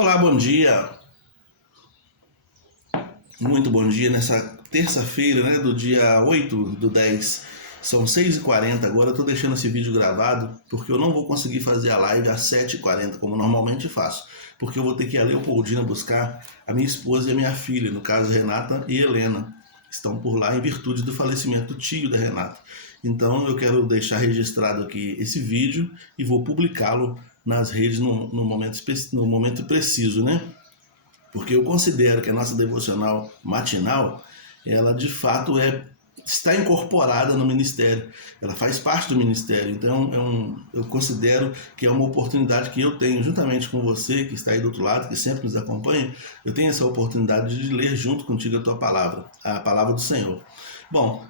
Olá, bom dia. Muito bom dia nessa terça-feira, né, do dia 8/10. São 6h40 agora. Eu tô deixando esse vídeo gravado porque eu não vou conseguir fazer a live às 7h40, como normalmente faço. Porque eu vou ter que ir a Leopoldina buscar a minha esposa e a minha filha, no caso Renata e Helena. Estão por lá em virtude do falecimento do tio da Renata. Então eu quero deixar registrado aqui esse vídeo e vou publicá-lo nas redes no momento preciso, né? Porque eu considero que a nossa devocional matinal, ela de fato está incorporada no ministério, ela faz parte do ministério. Então eu considero que é uma oportunidade que eu tenho, juntamente com você que está aí do outro lado, que sempre nos acompanha, eu tenho essa oportunidade de ler junto contigo a palavra do Senhor. Bom,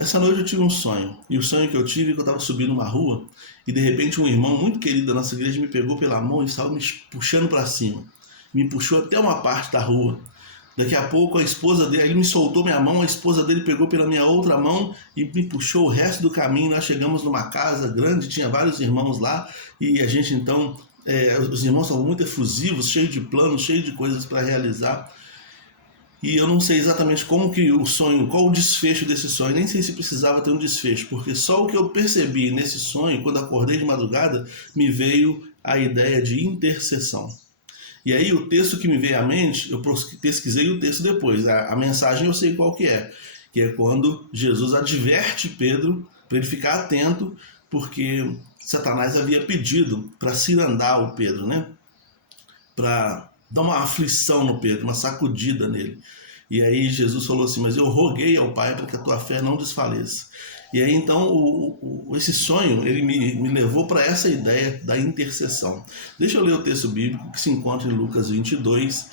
essa noite eu tive um sonho, e o sonho que eu tive é que eu estava subindo uma rua e de repente um irmão muito querido da nossa igreja me pegou pela mão e estava me puxando para cima, me puxou até uma parte da rua. Daqui a pouco a esposa dele, ele me soltou minha mão, a esposa dele pegou pela minha outra mão e me puxou o resto do caminho. Nós chegamos numa casa grande, tinha vários irmãos lá, e a gente então, os irmãos estavam muito efusivos, cheios de planos, cheios de coisas para realizar. E eu não sei exatamente como que o sonho, qual o desfecho desse sonho, nem sei se precisava ter um desfecho, porque só o que eu percebi nesse sonho, quando acordei de madrugada, me veio a ideia de intercessão. E aí o texto que me veio à mente, eu pesquisei o texto depois, a mensagem eu sei qual que é quando Jesus adverte Pedro para ele ficar atento, porque Satanás havia pedido para cirandar o Pedro, né? Para dar uma aflição no Pedro, uma sacudida nele. E aí Jesus falou assim, mas eu roguei ao Pai para que a tua fé não desfaleça. E aí então esse sonho ele me levou para essa ideia da intercessão. Deixa eu ler o texto bíblico que se encontra em Lucas 22,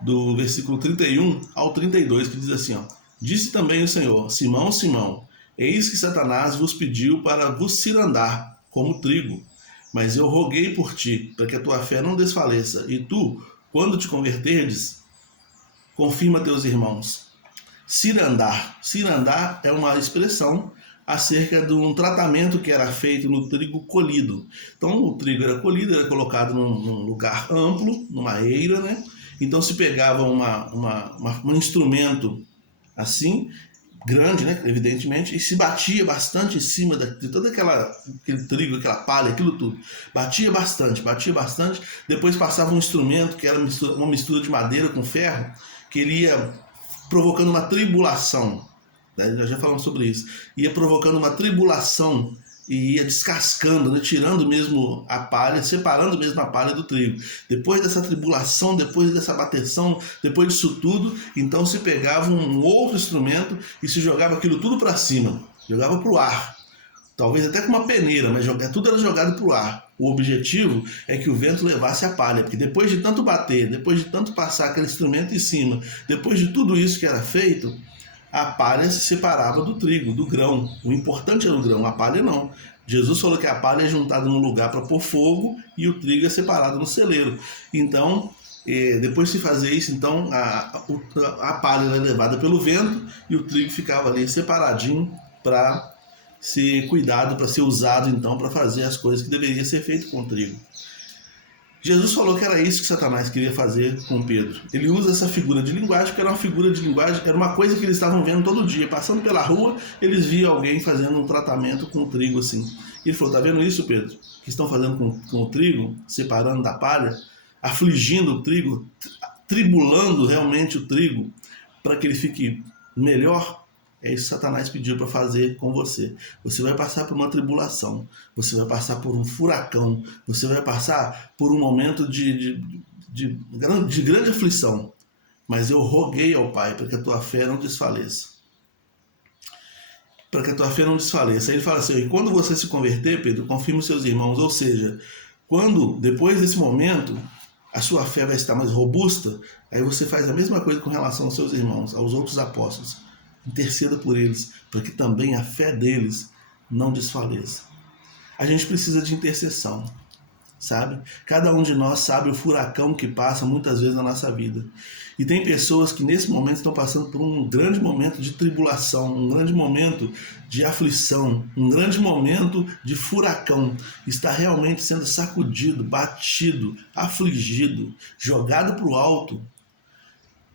do versículo 31 ao 32, que diz assim, ó: Disse também o Senhor, Simão, Simão, eis que Satanás vos pediu para vos cirandar como trigo, mas eu roguei por ti, para que a tua fé não desfaleça, e tu, quando te converterdes, confirma teus irmãos. Cirandar. Cirandar é uma expressão acerca de um tratamento que era feito no trigo colhido. Então o trigo era colhido, era colocado num lugar amplo, numa eira, né? Então se pegava um instrumento assim, grande, né, evidentemente, e se batia bastante em cima de todo aquele trigo, aquela palha, aquilo tudo. Batia bastante. Depois passava um instrumento que era uma mistura de madeira com ferro, que ele ia provocando uma tribulação. Nós já falamos sobre isso. Ia provocando uma tribulação e ia descascando, né, tirando mesmo a palha, separando mesmo a palha do trigo. Depois dessa tribulação, depois dessa bateção, depois disso tudo, então se pegava um outro instrumento e se jogava aquilo tudo para cima, jogava para o ar. Talvez até com uma peneira, mas tudo era jogado para o ar. O objetivo é que o vento levasse a palha, porque depois de tanto bater, depois de tanto passar aquele instrumento em cima, depois de tudo isso que era feito, a palha se separava do trigo, do grão. O importante era o grão, a palha não. Jesus falou que a palha é juntada num lugar para pôr fogo e o trigo é separado no celeiro. Então, depois de fazer isso, então a palha era levada pelo vento e o trigo ficava ali separadinho para ser cuidado, para ser usado então para fazer as coisas que deveria ser feito com o trigo. Jesus falou que era isso que Satanás queria fazer com Pedro. Ele usa essa figura de linguagem, porque era uma figura de linguagem, era uma coisa que eles estavam vendo todo dia. Passando pela rua, eles viam alguém fazendo um tratamento com o trigo assim. E ele falou, tá vendo isso, Pedro? Que estão fazendo com o trigo, separando da palha, afligindo o trigo, tribulando realmente o trigo, para que ele fique melhor. É isso que Satanás pediu para fazer com você. Você vai passar por uma tribulação, você vai passar por um furacão, você vai passar por um momento de grande aflição. Mas eu roguei ao Pai para que a tua fé não desfaleça. Para que a tua fé não desfaleça. Aí ele fala assim, e quando você se converter, Pedro, confirma os seus irmãos. Ou seja, quando, depois desse momento, a sua fé vai estar mais robusta, aí você faz a mesma coisa com relação aos seus irmãos, aos outros apóstolos. Interceda por eles, para que também a fé deles não desfaleça. A gente precisa de intercessão. sabe? Cada um de nós sabe o furacão que passa muitas vezes na nossa vida. E tem pessoas que nesse momento estão passando por um grande momento de tribulação, um grande momento de aflição, um grande momento de furacão. Está realmente sendo sacudido, batido, afligido, jogado para o alto.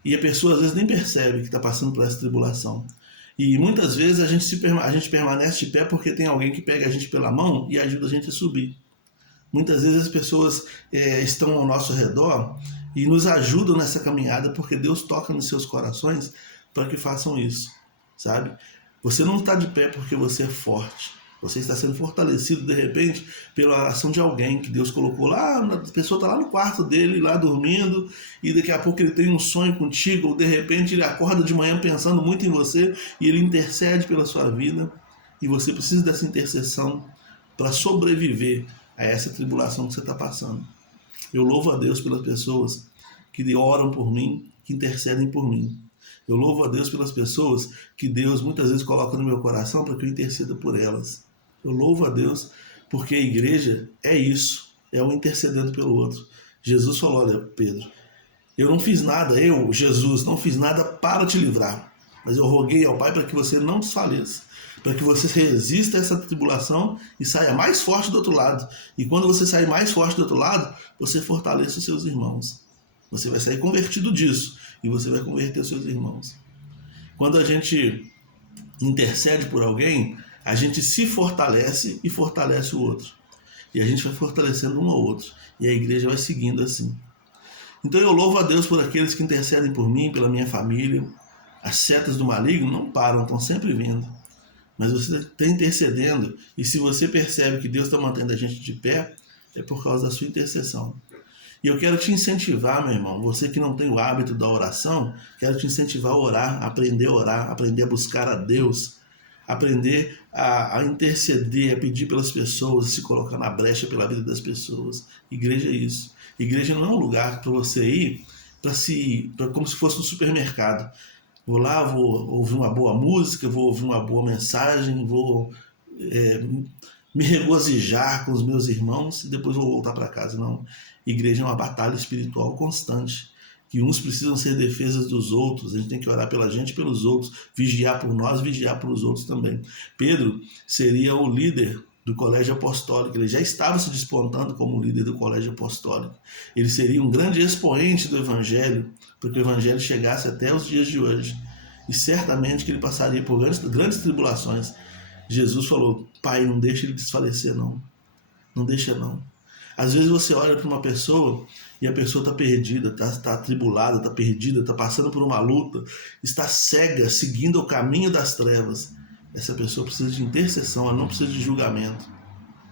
E a pessoa às vezes nem percebe que está passando por essa tribulação. E muitas vezes a gente permanece de pé porque tem alguém que pega a gente pela mão e ajuda a gente a subir. Muitas vezes as pessoas estão ao nosso redor e nos ajudam nessa caminhada porque Deus toca nos seus corações para que façam isso, sabe? Você não está de pé porque você é forte. Você está sendo fortalecido, de repente, pela oração de alguém que Deus colocou lá. A pessoa está lá no quarto dele, lá dormindo, e daqui a pouco ele tem um sonho contigo, ou de repente ele acorda de manhã pensando muito em você e ele intercede pela sua vida. E você precisa dessa intercessão para sobreviver a essa tribulação que você está passando. Eu louvo a Deus pelas pessoas que oram por mim, que intercedem por mim. Eu louvo a Deus pelas pessoas que Deus muitas vezes coloca no meu coração para que eu interceda por elas. Eu louvo a Deus porque a igreja é isso, é um intercedendo pelo outro. Jesus falou, olha, Pedro, eu não fiz nada, Jesus, não fiz nada para te livrar, mas eu roguei ao Pai para que você não desfaleça, para que você resista a essa tribulação e saia mais forte do outro lado. E quando você sair mais forte do outro lado, você fortaleça os seus irmãos. Você vai sair convertido disso e você vai converter os seus irmãos. Quando a gente intercede por alguém, a gente se fortalece e fortalece o outro. E a gente vai fortalecendo um ao outro. E a igreja vai seguindo assim. Então eu louvo a Deus por aqueles que intercedem por mim, pela minha família. As setas do maligno não param, estão sempre vindo. Mas você está intercedendo, e se você percebe que Deus está mantendo a gente de pé, é por causa da sua intercessão. E eu quero te incentivar, meu irmão, você que não tem o hábito da oração, quero te incentivar a orar, aprender a buscar a Deus, aprender a interceder, a pedir pelas pessoas, a se colocar na brecha pela vida das pessoas. Igreja é isso. Igreja não é um lugar para você ir como se fosse no supermercado. Vou lá, vou ouvir uma boa música, vou ouvir uma boa mensagem, vou me regozijar com os meus irmãos e depois vou voltar para casa. Não. Igreja é uma batalha espiritual constante, que uns precisam ser defesas dos outros. A gente tem que orar pela gente e pelos outros, vigiar por nós, vigiar pelos outros também. Pedro seria o líder do colégio apostólico, ele já estava se despontando como líder do colégio apostólico. Ele seria um grande expoente do evangelho, para que o evangelho chegasse até os dias de hoje. E certamente que ele passaria por grandes tribulações. Jesus falou, Pai, não deixa ele desfalecer não. Não deixa não. Às vezes você olha para uma pessoa e a pessoa está perdida, está atribulada, está perdida, está passando por uma luta, está cega, seguindo o caminho das trevas. Essa pessoa precisa de intercessão, ela não precisa de julgamento.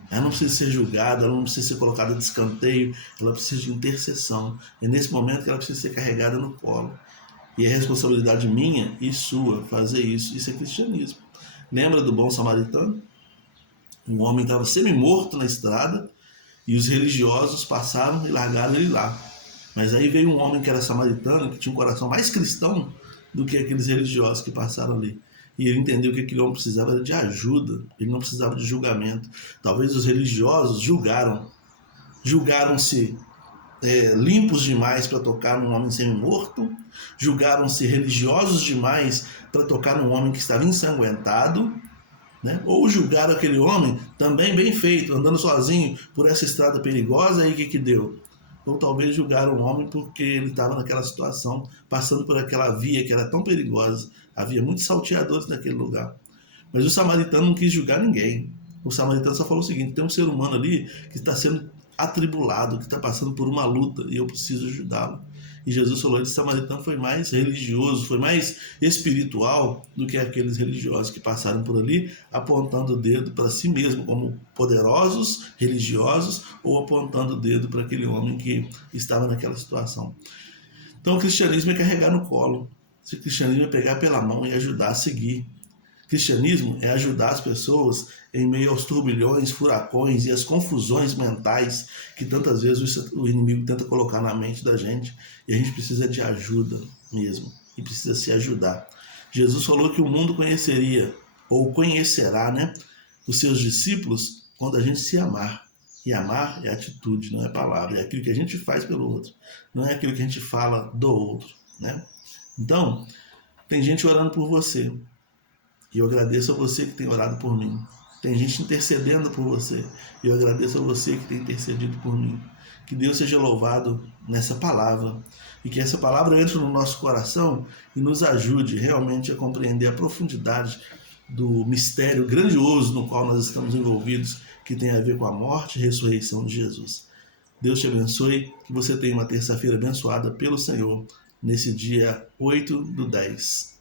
Ela não precisa ser julgada, ela não precisa ser colocada de escanteio, ela precisa de intercessão. É nesse momento que ela precisa ser carregada no colo. E é responsabilidade minha e sua fazer isso. Isso é cristianismo. Lembra do bom samaritano? Um homem estava semi-morto na estrada e os religiosos passaram e largaram ele lá. Mas aí veio um homem que era samaritano, que tinha um coração mais cristão do que aqueles religiosos que passaram ali. E ele entendeu que aquele homem precisava de ajuda, ele não precisava de julgamento. Talvez os religiosos julgaram-se limpos demais para tocar num homem semi-morto, julgaram-se religiosos demais para tocar num homem que estava ensanguentado, né? Ou julgaram aquele homem também bem feito, andando sozinho por essa estrada perigosa, e o que deu? Ou talvez julgaram o homem porque ele estava naquela situação, passando por aquela via que era tão perigosa. Havia muitos salteadores naquele lugar. Mas o samaritano não quis julgar ninguém. O samaritano só falou o seguinte, tem um ser humano ali que está sendo atribulado, que está passando por uma luta e eu preciso ajudá-lo. E Jesus falou que esse samaritano foi mais religioso, foi mais espiritual do que aqueles religiosos que passaram por ali apontando o dedo para si mesmo como poderosos, religiosos, ou apontando o dedo para aquele homem que estava naquela situação. Então o cristianismo é carregar no colo. O cristianismo é pegar pela mão e ajudar a seguir. Cristianismo é ajudar as pessoas em meio aos turbilhões, furacões e as confusões mentais que tantas vezes o inimigo tenta colocar na mente da gente. E a gente precisa de ajuda mesmo, e precisa se ajudar. Jesus falou que o mundo conheceria, ou conhecerá, os seus discípulos quando a gente se amar. E amar é atitude, não é palavra. É aquilo que a gente faz pelo outro, não é aquilo que a gente fala do outro, né? Então, tem gente orando por você. E eu agradeço a você que tem orado por mim. Tem gente intercedendo por você. E eu agradeço a você que tem intercedido por mim. Que Deus seja louvado nessa palavra. E que essa palavra entre no nosso coração e nos ajude realmente a compreender a profundidade do mistério grandioso no qual nós estamos envolvidos, que tem a ver com a morte e ressurreição de Jesus. Deus te abençoe, que você tenha uma terça-feira abençoada pelo Senhor, nesse dia 8/10.